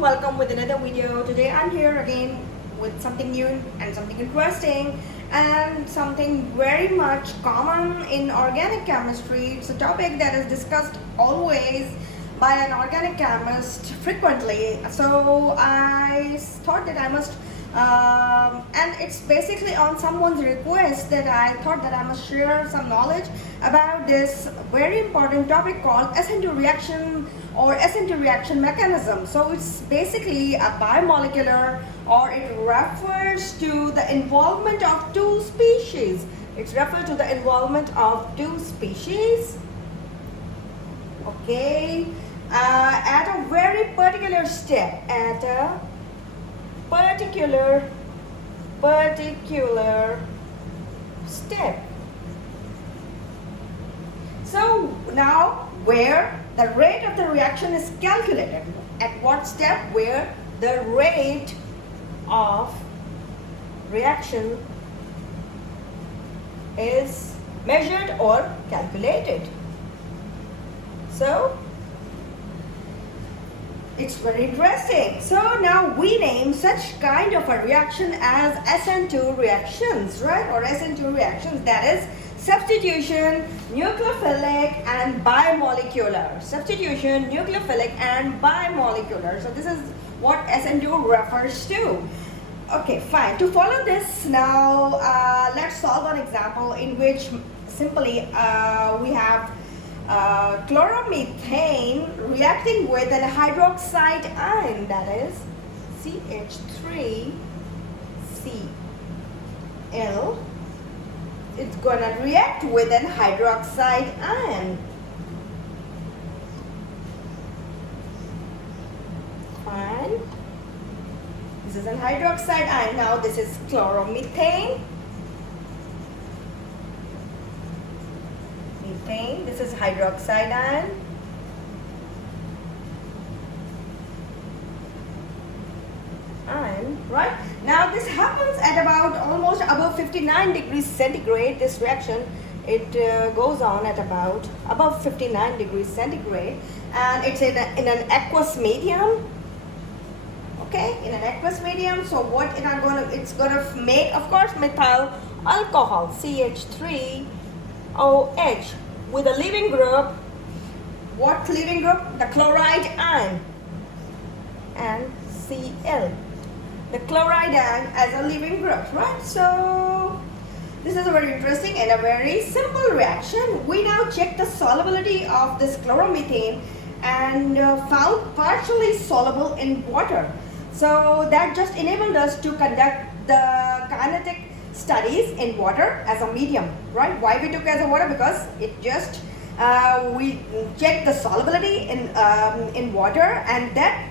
welcome with another video. Today I'm here again with something new and something interesting and something very much common in organic chemistry. It's a topic that is discussed always by an organic chemist frequently. So I thought that I must and it's basically on someone's request that I thought that I must share some knowledge about this very important topic called SN2 reaction or SN2 reaction mechanism. So it's basically a biomolecular, or it refers to the involvement of two species. It's referred to the involvement of two species, okay, at a very particular step, at a particular step. So now where the rate of the reaction is calculated, at what step where the rate of reaction is measured or calculated. So it's very interesting. So now we name such kind of a reaction as SN2 reactions, right? Or SN2 reactions, that is substitution, nucleophilic and biomolecular. Substitution, nucleophilic and biomolecular. So this is what SN2 refers to. Okay, fine. To follow this now, let's solve an example in which simply we have chloromethane reacting with an hydroxide ion, that is CH3Cl. It's gonna react with an hydroxide ion. Fine. This is an hydroxide ion. Now this is chloromethane. This is hydroxide ion. Right? Now this happens at about almost above 59 degrees centigrade. This reaction, it goes on at about above 59 degrees centigrade, and it's in an aqueous medium. Okay, in an aqueous medium. So what it's gonna make, of course, methyl alcohol, CH3OH, with a leaving group. What leaving group? The chloride ion and Cl. The chloride ion as a leaving group, right? So this is a very interesting and a very simple reaction. We now check the solubility of this chloromethane and found partially soluble in water. So that just enabled us to conduct the kinetic studies in water as a medium, right? Why we took as a water? Because it just we checked the solubility in water, and that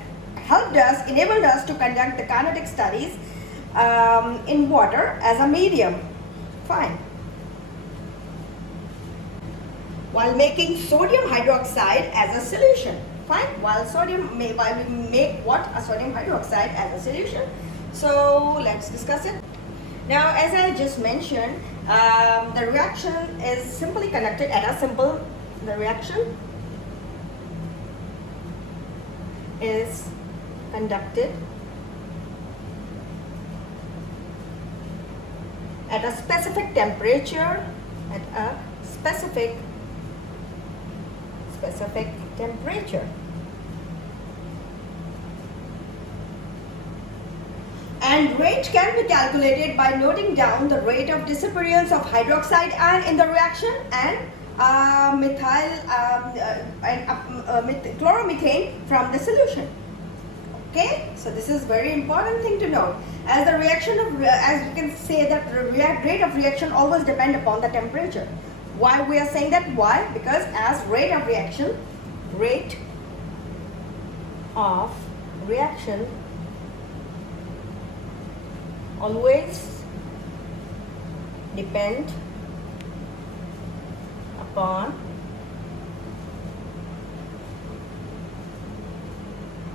enabled us to conduct the kinetic studies in water as a medium. Fine. While making sodium hydroxide as a solution. Fine. While we make what? A sodium hydroxide as a solution. So let's discuss it. Now, as I just mentioned, the reaction is simply conducted at a the reaction is conducted at a specific temperature, and rate can be calculated by noting down the rate of disappearance of hydroxide ion in the reaction and chloromethane from the solution. Okay, so this is very important thing to note. As the reaction as you can say that the rate of reaction always depend upon the temperature. Why we are saying that? Why? Because as rate of reaction always depend upon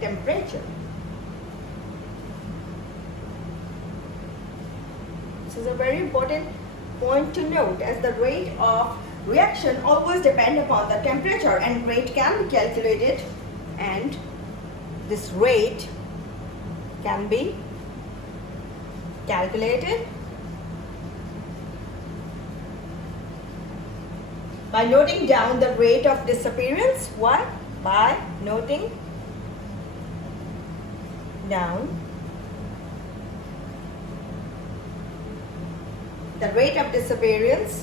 temperature. This is a very important point to note, as the rate of reaction always depend upon the temperature, and rate can be calculated, and this rate can be calculated by noting down the rate of disappearance. Why? By noting down the rate of disappearance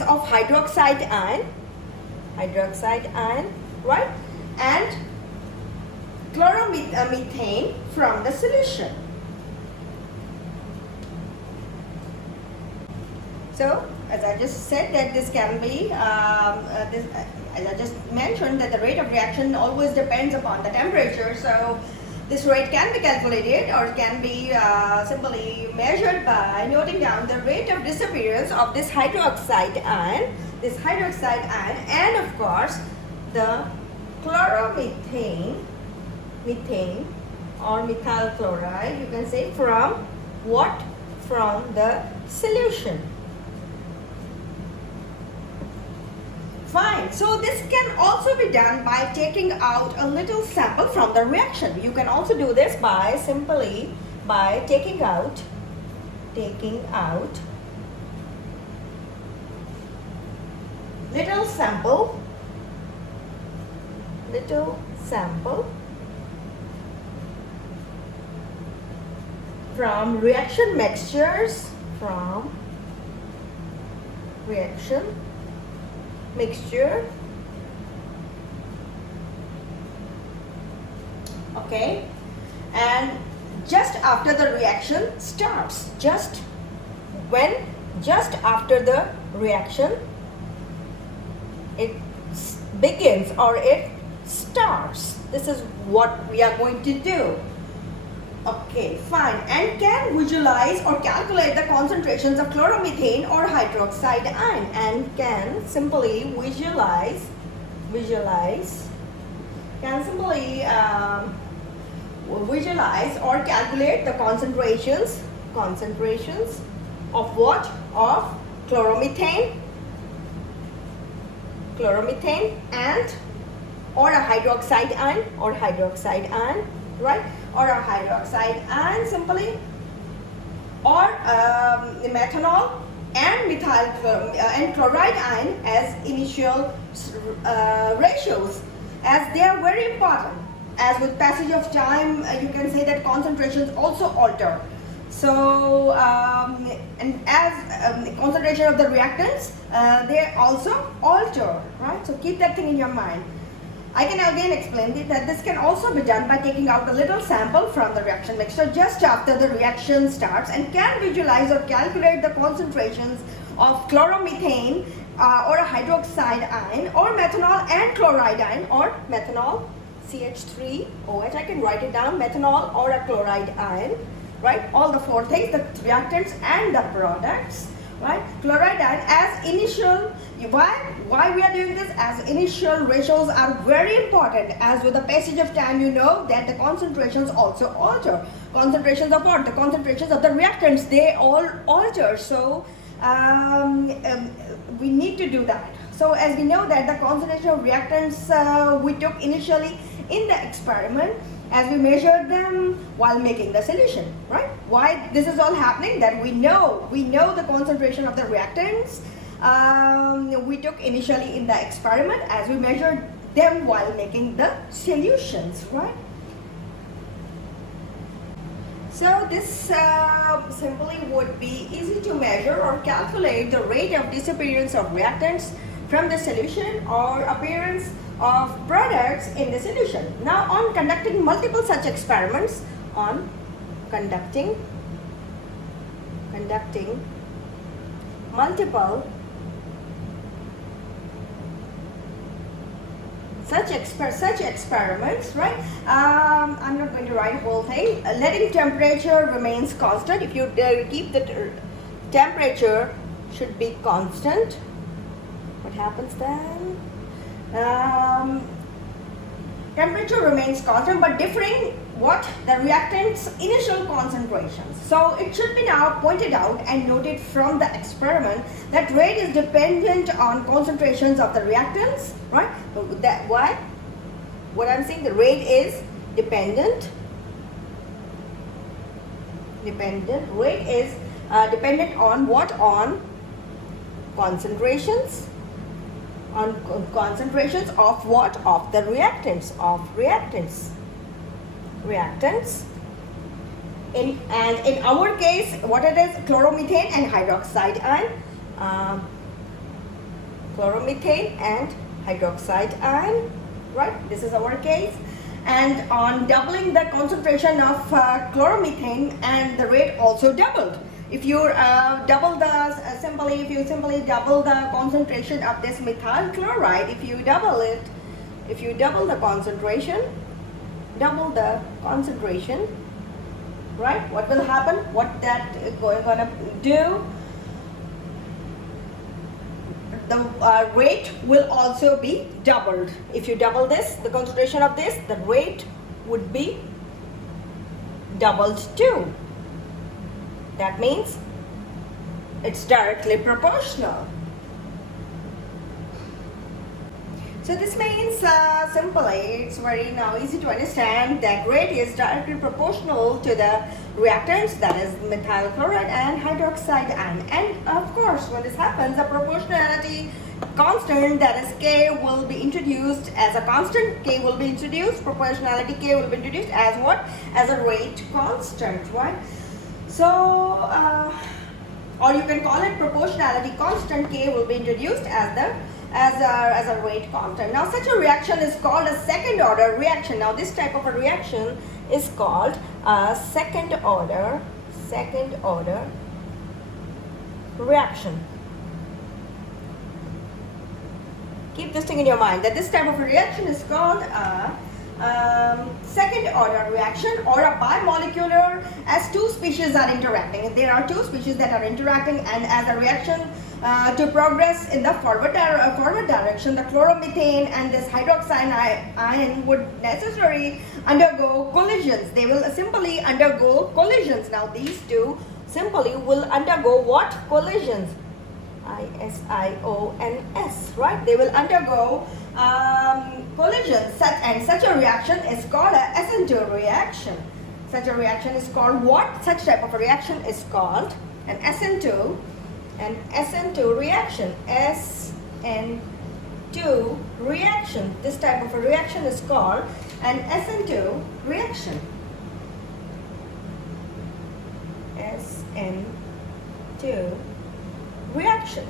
of hydroxide ion, right, and chloromethane from the solution. So, as I just said, that this can be, as I just mentioned, that the rate of reaction always depends upon the temperature. So, this rate can be calculated or can be simply measured by noting down the rate of disappearance of this hydroxide ion, and of course the chloromethane, methane or methyl chloride, you can say, from what? From the solution. Fine. So this can also be done by taking out a little sample from the reaction. You can also do this by simply taking out little sample from reaction mixtures, okay, and just after the reaction starts, just after the reaction it begins or it starts, this is what we are going to do. Okay, fine. And can visualize or calculate the concentrations of chloromethane or hydroxide ion, and can simply visualize or calculate the concentrations of what? Of chloromethane and or a hydroxide ion, right? Or a hydroxide ion simply, or methanol and methyl and chloride ion as initial ratios, as they are very important. As with passage of time, you can say that concentrations also alter. So, and as concentration of the reactants, they also alter, right? So keep that thing in your mind. I can again explain that this can also be done by taking out a little sample from the reaction mixture just after the reaction starts, and can visualize or calculate the concentrations of chloromethane or a hydroxide ion, or methanol and chloride ion, or methanol CH3OH. I can write it down, methanol or a chloride ion, right? All the four things, the reactants and the products, right? Chloride ion as initial. Why we are doing this? As initial ratios are very important. As with the passage of time, you know that the concentrations also alter. Concentrations of what? The concentrations of the reactants, they all alter. So we need to do that. So as we know that the concentration of reactants we took initially in the experiment, as we measured them while making the solution, right? Why this is all happening? That we know the concentration of the reactants we took initially in the experiment, as we measured them while making the solutions, right? So this simply would be easy to measure or calculate the rate of disappearance of reactants from the solution or appearance of products in the solution. Now, on conducting multiple such experiments, multiple such experiments, right? I'm not going to write whole thing. Letting temperature remains constant. If you keep the temperature should be constant, what happens then? temperature remains constant but differing what? The reactant's initial concentrations. So it should be now pointed out and noted from the experiment that rate is dependent on concentrations of the reactants, right? So that why? What I'm saying, the rate is dependent. Rate is dependent on what? On concentrations. On concentrations of what? Of the reactants. In our case, what it is? Chloromethane and hydroxide ion. Chloromethane and hydroxide ion. Right? This is our case. And on doubling the concentration of chloromethane, and the rate also doubled. If you simply double the concentration of this methyl chloride, if you double the concentration, right? What will happen? What that is gonna do? The rate will also be doubled. If you double this, the concentration of this, the rate would be doubled too. That means it's directly proportional. So this means simply, it's very now easy to understand that rate is directly proportional to the reactants, that is methyl chloride and hydroxide ion. And of course, when this happens, the proportionality constant, that is K, will be introduced as a constant. K will be introduced, proportionality K will be introduced as what? As a rate constant, right? So, or you can call it proportionality constant. K will be introduced as a rate constant. Now, such a reaction is called a second order reaction. Now, this type of a reaction is called a second order reaction. Keep this thing in your mind, that this type of a reaction is called a second order reaction, or a biomolecular, as two species are interacting. There are two species that are interacting, and as a reaction to progress in the forward direction, the chloromethane and this hydroxide ion would necessarily undergo collisions. They will simply undergo collisions. Now these two simply will undergo what? Collisions. ISIONS, right? They will undergo collisions, and such a reaction is called a SN2 reaction. Such a reaction is called what? Such type of a reaction is called an SN2 reaction. SN2 reaction. This type of a reaction is called an SN2 reaction. SN2 reaction.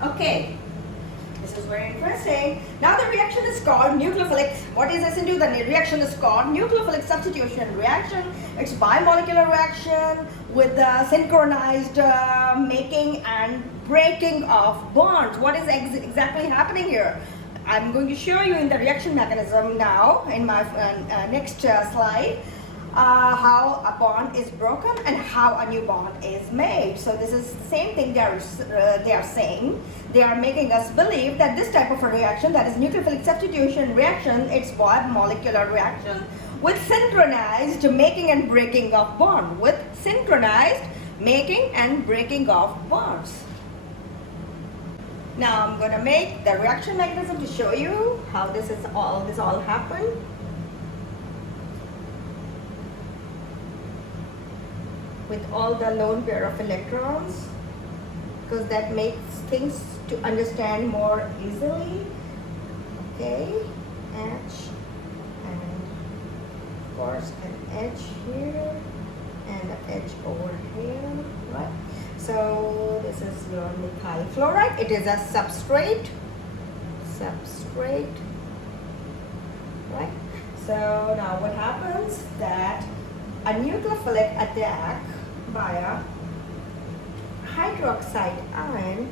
Okay, this is very interesting. Now the reaction is called nucleophilic. What is SN2? The reaction is called nucleophilic substitution reaction. It's biomolecular reaction with the synchronized making and breaking of bonds. What is exactly happening here? I'm going to show you in the reaction mechanism now in my next slide. How a bond is broken and how a new bond is made. So this is the same thing they are saying. They are making us believe that this type of a reaction, that is nucleophilic substitution reaction, it's biomolecular reaction with synchronized making and breaking of bond. With synchronized making and breaking of bonds. Now I'm going to make the reaction mechanism to show you how this all happened. With all the lone pair of electrons, because that makes things to understand more easily. Okay, H, and of course an H here and an H over here, right? So this is your methyl chloride. It is a substrate, right? So now what happens, that a nucleophilic attack by a hydroxide ion,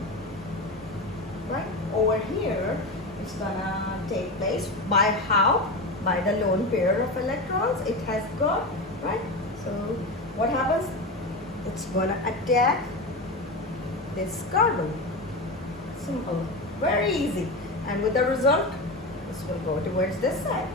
right, over here, it's gonna take place by how? By the lone pair of electrons it has got, right? So what happens? It's gonna attack this carbon. Simple, very easy, and with the result This will go towards this side.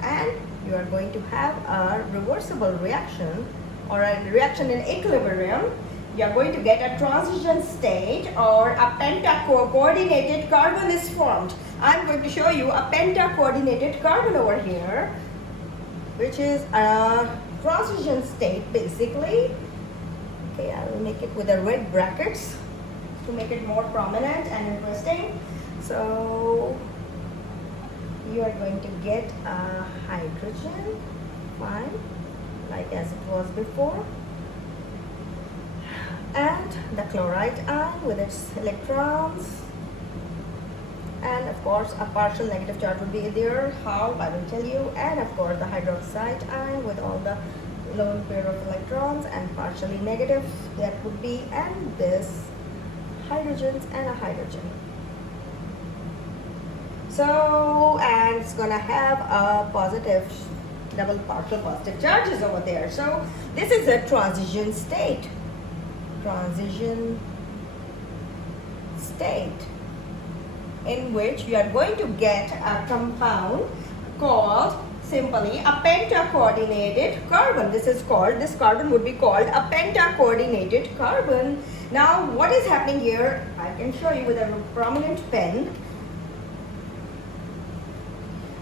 And you are going to have a reversible reaction or a reaction in equilibrium. You are going to get a transition state or a penta-coordinated carbon is formed. I'm going to show you a penta-coordinated carbon over here, which is a transition state basically. Okay, I will make it with the red brackets to make it more prominent and interesting. So you are going to get a hydrogen, fine, like as it was before, and the chloride ion with its electrons, and of course a partial negative charge will be there. How? I will tell you. And of course the hydroxide ion with all the lone pair of electrons and partially negative, that would be, and this hydrogens and a hydrogen. So, and it's gonna have a positive, double partial positive charges over there. So this is a transition state. Transition state in which you are going to get a compound called simply a penta-coordinated carbon. This carbon would be called a penta-coordinated carbon. Now what is happening here, I can show you with a prominent pen.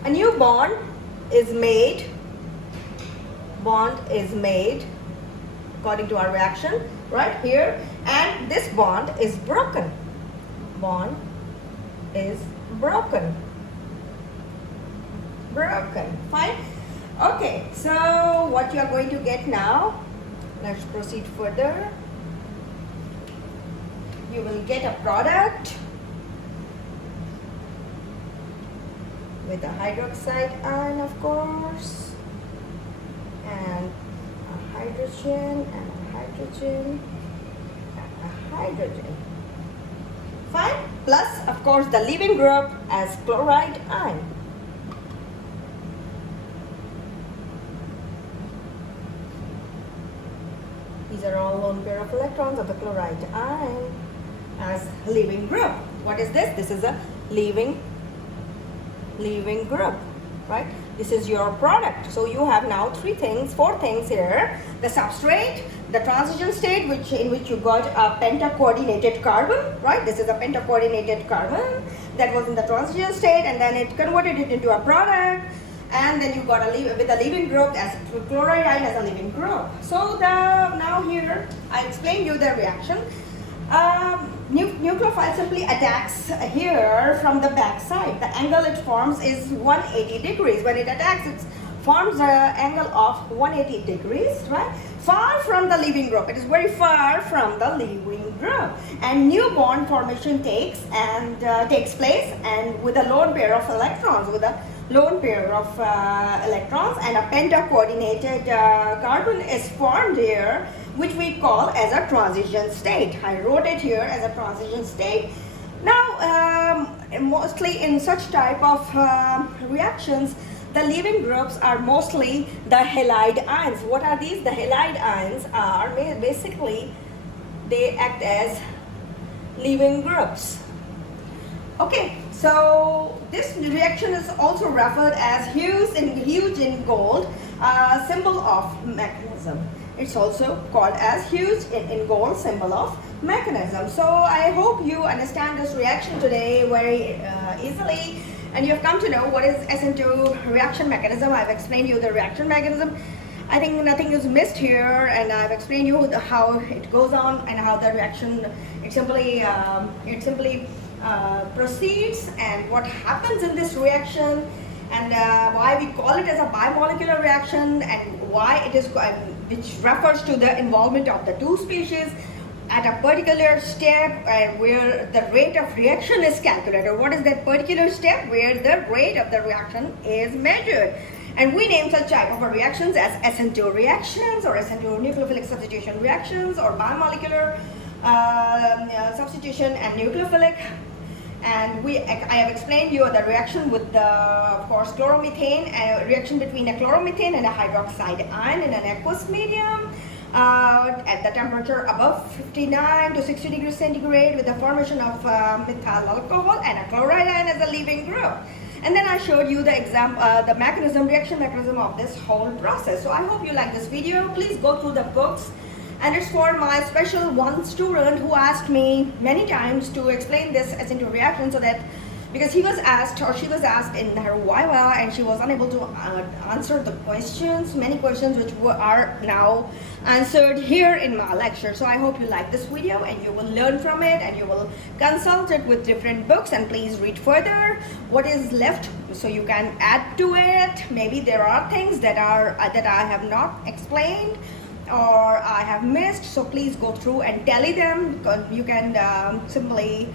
A new bond is made according to our reaction right here, and this bond is broken. Bond is broken. Fine. Okay, so what you are going to get now, let's proceed further. You will get a product with a hydroxide ion, of course, and a hydrogen and a hydrogen and a hydrogen. Fine. Plus, of course, the leaving group as chloride ion. These are all lone pair of electrons of the chloride ion as leaving group. What is this? This is a leaving group, right? This is your product. So you have now four things here: the substrate, the transition state, in which you got a penta-coordinated carbon, right? This is a penta-coordinated carbon that was in the transition state, and then it converted it into a product, and then you got with a leaving group as chloride ion as a leaving group. So now here I explained you the reaction. Nucleophile simply attacks here from the back side. The angle it forms is 180 degrees. When it attacks, it forms an angle of 180 degrees, right? Far from the leaving group. It is very far from the leaving group. And new bond formation takes place, and with a lone pair of electrons, and a penta-coordinated carbon is formed here, which we call as a transition state. I wrote it here as a transition state. Now, mostly in such type of reactions, the leaving groups are mostly the halide ions. What are these? The halide ions are basically, they act as leaving groups. Okay, so this reaction is also referred as huge in gold, symbol of mechanism. It's also called as huge in gold, symbol of mechanism. So I hope you understand this reaction today very easily, and you have come to know what is SN2 reaction mechanism. I've explained you the reaction mechanism. I think nothing is missed here, and I've explained you how it goes on and how the reaction it simply proceeds, and what happens in this reaction, and why we call it as a biomolecular reaction, and why it is which refers to the involvement of the two species at a particular step where the rate of reaction is calculated. What is that particular step where the rate of the reaction is measured? And we name such type of reactions as SN2 reactions, or SN2 nucleophilic substitution reactions, or biomolecular substitution and nucleophilic. And I have explained you the reaction with the, of course, chloromethane, a reaction between a chloromethane and a hydroxide ion in an aqueous medium at the temperature above 59 to 60 degrees centigrade, with the formation of methyl alcohol and a chloride ion as a leaving group. And then I showed you the reaction mechanism of this whole process. So I hope you like this video. Please go through the books. And it's for my special one student who asked me many times to explain this SN2 reaction, so that because he was asked or she was asked in her viva and she was unable to answer the questions, many questions which are now answered here in my lecture. So I hope you like this video and you will learn from it, and you will consult it with different books, and please read further what is left so you can add to it. Maybe there are things that I have not explained or I have missed, so please go through and tally them. You can simply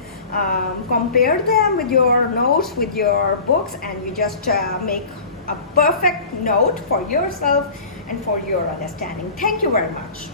compare them with your notes, with your books, and you just make a perfect note for yourself and for your understanding. Thank you very much.